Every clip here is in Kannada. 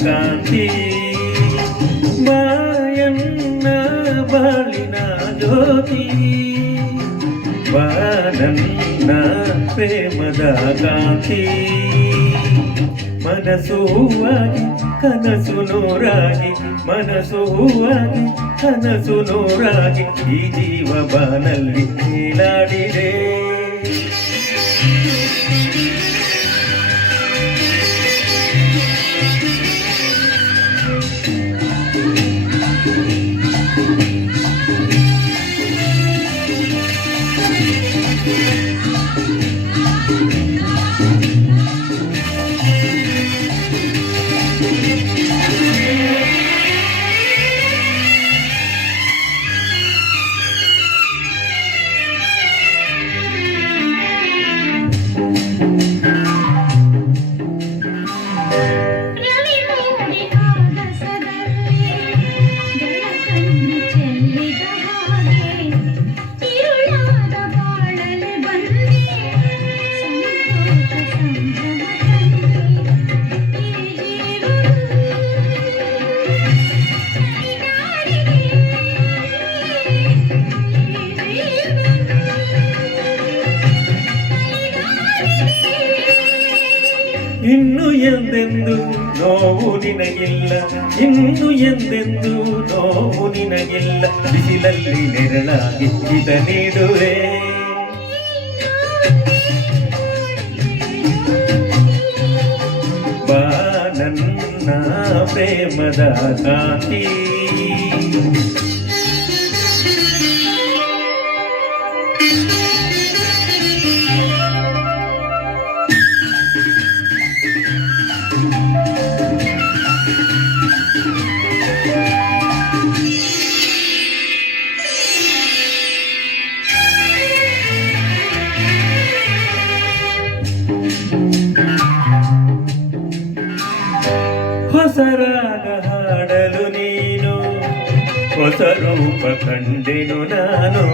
ಕಾಂತಿ ಬಾಯನ್ನ ಬಾಳಿನ ಜ್ಯೋತಿ ಬಾನನ್ನ ಪ್ರೇಮದ ಕಾಂತಿ ಮನಸ್ಸು ಹೂವಾಗಿ ಕನಸು ನೂರಾಗಿ ಮನಸ್ಸು ಹೂವಾಗಿ ಕನಸು ನೂರಾಗಿ ಈ ಜೀವ ಬಾನಲ್ಲಿ ನೀಲಾಡಿದೆ ಇನ್ನು ಎಂದೆಂದು ನೋವು ನಿನಗಿಲ್ಲ ಇನ್ನು ಎಂದೆಂದು ನೋವು ನಿನಗಿಲ್ಲ ಬಿಸಿಲಲ್ಲಿ ನೆರಳಾಗಿ ಹಿತ ನೀಡುವೆ ಬಾ ನನ್ನ ಪ್ರೇಮದ ಕಾಂತಿ ಹೊಸ ರಾಗ ಹಾಡಲು ನೀನು ಹೊಸ ರೂಪ ಕಂಡೆನು ನಾನು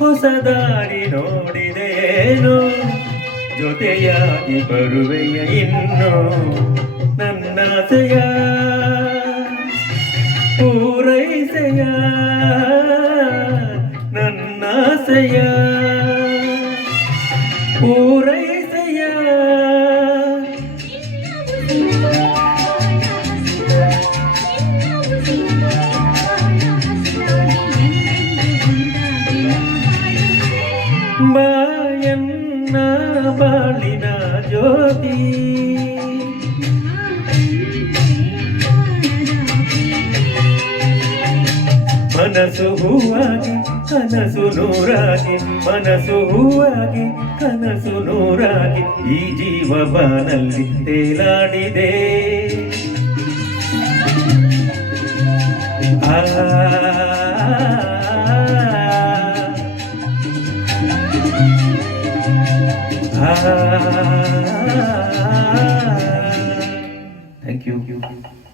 ಹೊಸ ದಾರಿ ನೋಡಿದೆಯೇನು ಜೊತೆಯಾಗಿ ಬರುವೆಯ ಇನ್ನು ನನ್ನಾಸೆಯ ಪೂರೈಸೆಯ ನನ್ನಾಸೆಯ ಪೂರೈಸೆಯ ಬಾಯನ್ನ ಬಾಳಿನ ಜ್ಯೋತಿ ಮನಸ್ಸು ಹೂವಾಗಿ ಕನಸು ನೂರಾಗಿ ಮನಸ್ಸು ಹೂವಾಗಿ ಕನಸು ನೂರಾಗಿ ಈ ಜೀವ ಬಾನಲ್ಲಿ ತೇಲಾಡಿದೆ Thank you.